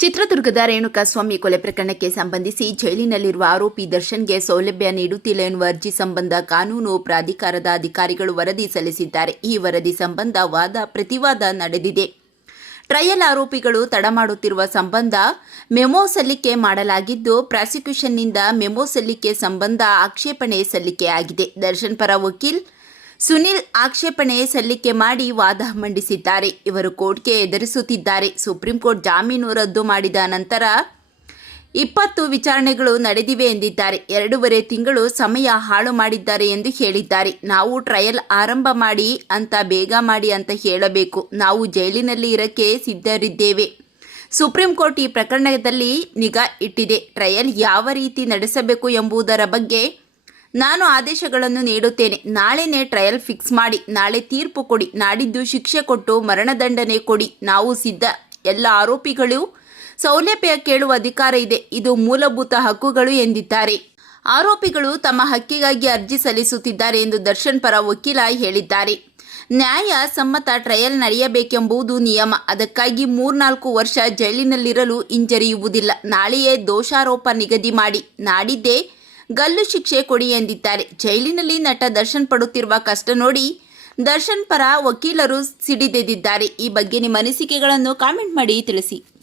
ಚಿತ್ರದುರ್ಗದ ರೇಣುಕಾಸ್ವಾಮಿ ಕೊಲೆ ಪ್ರಕರಣಕ್ಕೆ ಸಂಬಂಧಿಸಿ ಜೈಲಿನಲ್ಲಿರುವ ಆರೋಪಿ ದರ್ಶನ್ಗೆ ಸೌಲಭ್ಯ ನೀಡುತ್ತಿಲ್ಲ ಎನ್ನುವ ಅರ್ಜಿ ಸಂಬಂಧ ಕಾನೂನು ಪ್ರಾಧಿಕಾರದ ಅಧಿಕಾರಿಗಳು ವರದಿ ಸಲ್ಲಿಸಿದ್ದಾರೆ. ಈ ವರದಿ ಸಂಬಂಧ ವಾದ ಪ್ರತಿವಾದ ನಡೆದಿದೆ. ಟ್ರಯಲ್ ಆರೋಪಿಗಳು ತಡ ಮಾಡುತ್ತಿರುವ ಸಂಬಂಧ ಮೆಮೊ ಸಲ್ಲಿಕೆ ಮಾಡಲಾಗಿದ್ದು, ಪ್ರಾಸಿಕ್ಯೂಷನ್ನಿಂದ ಮೆಮೊ ಸಲ್ಲಿಕೆ ಸಂಬಂಧ ಆಕ್ಷೇಪಣೆ ಸಲ್ಲಿಕೆಯಾಗಿದೆ. ದರ್ಶನ್ ಪರ ವಕೀಲ್ ಸುನಿಲ್ ಆಕ್ಷೇಪಣೆ ಸಲ್ಲಿಕೆ ಮಾಡಿ ವಾದ ಮಂಡಿಸಿದ್ದಾರೆ. ಇವರು ಕೋರ್ಟ್ಗೆ ಎದುರಿಸುತ್ತಿದ್ದಾರೆ. ಸುಪ್ರೀಂ ಕೋರ್ಟ್ ಜಾಮೀನು ರದ್ದು ಮಾಡಿದ ನಂತರ ಇಪ್ಪತ್ತು ವಿಚಾರಣೆಗಳು ನಡೆದಿವೆ ಎಂದಿದ್ದಾರೆ. ಎರಡೂವರೆ ತಿಂಗಳು ಸಮಯ ಹಾಳು ಮಾಡಿದ್ದಾರೆ ಎಂದು ಹೇಳಿದ್ದಾರೆ. ನಾವು ಟ್ರಯಲ್ ಆರಂಭ ಮಾಡಿ ಅಂತ ಬೇಗ ಮಾಡಿ ಅಂತ ಹೇಳಬೇಕು. ನಾವು ಜೈಲಿನಲ್ಲಿ ಇರಕ್ಕೆ ಸಿದ್ಧರಿದ್ದೇವೆ. ಸುಪ್ರೀಂ ಕೋರ್ಟ್ ಈ ಪ್ರಕರಣದಲ್ಲಿ ನಿಗಾ ಇಟ್ಟಿದೆ. ಟ್ರಯಲ್ ಯಾವ ರೀತಿ ನಡೆಸಬೇಕು ಎಂಬುದರ ಬಗ್ಗೆ ನಾನು ಆದೇಶಗಳನ್ನು ನೀಡುತ್ತೇನೆ. ನಾಳೆನೇ ಟ್ರಯಲ್ ಫಿಕ್ಸ್ ಮಾಡಿ. ನಾಳೆ ತೀರ್ಪು ಕೊಡಿ. ನಾಡಿದ್ದು ಶಿಕ್ಷೆ ಕೊಟ್ಟು ಮರಣದಂಡನೆ ಕೊಡಿ. ನಾವು ಸಿದ್ಧ. ಎಲ್ಲ ಆರೋಪಿಗಳು ಸೌಲಭ್ಯ ಕೇಳುವ ಅಧಿಕಾರ ಇದೆ. ಇದು ಮೂಲಭೂತ ಹಕ್ಕುಗಳು ಎಂದಿದ್ದಾರೆ. ಆರೋಪಿಗಳು ತಮ್ಮ ಹಕ್ಕಿಗಾಗಿ ಅರ್ಜಿ ಸಲ್ಲಿಸುತ್ತಿದ್ದಾರೆ ಎಂದು ದರ್ಶನ್ ಪರ ವಕೀಲ ಹೇಳಿದ್ದಾರೆ. ನ್ಯಾಯ ಸಮ್ಮತ ಟ್ರಯಲ್ ನಡೆಯಬೇಕೆಂಬುದು ನಿಯಮ. ಅದಕ್ಕಾಗಿ ಮೂರ್ನಾಲ್ಕು ವರ್ಷ ಜೈಲಿನಲ್ಲಿರಲು ಹಿಂಜರಿಯುವುದಿಲ್ಲ. ನಾಳೆಯೇ ದೋಷಾರೋಪ ನಿಗದಿ ಮಾಡಿ. ನಾಡಿದ್ದೇ ಗಲ್ಲು ಶಿಕ್ಷೆ ಕೊಡಿ ಎಂದಿದ್ದಾರೆ. ಜೈಲಿನಲ್ಲಿ ನಟ ದರ್ಶನ್ ಪಡುತ್ತಿರುವ ಕಷ್ಟ ನೋಡಿ ದರ್ಶನ್ ಪರ ವಕೀಲರು ಸಿಡಿದೆದ್ದಿದ್ದಾರೆ ಈ ಬಗ್ಗೆ ನಿಮ್ಮ ಅನಿಸಿಕೆಗಳನ್ನು ಕಾಮೆಂಟ್ ಮಾಡಿ ತಿಳಿಸಿ.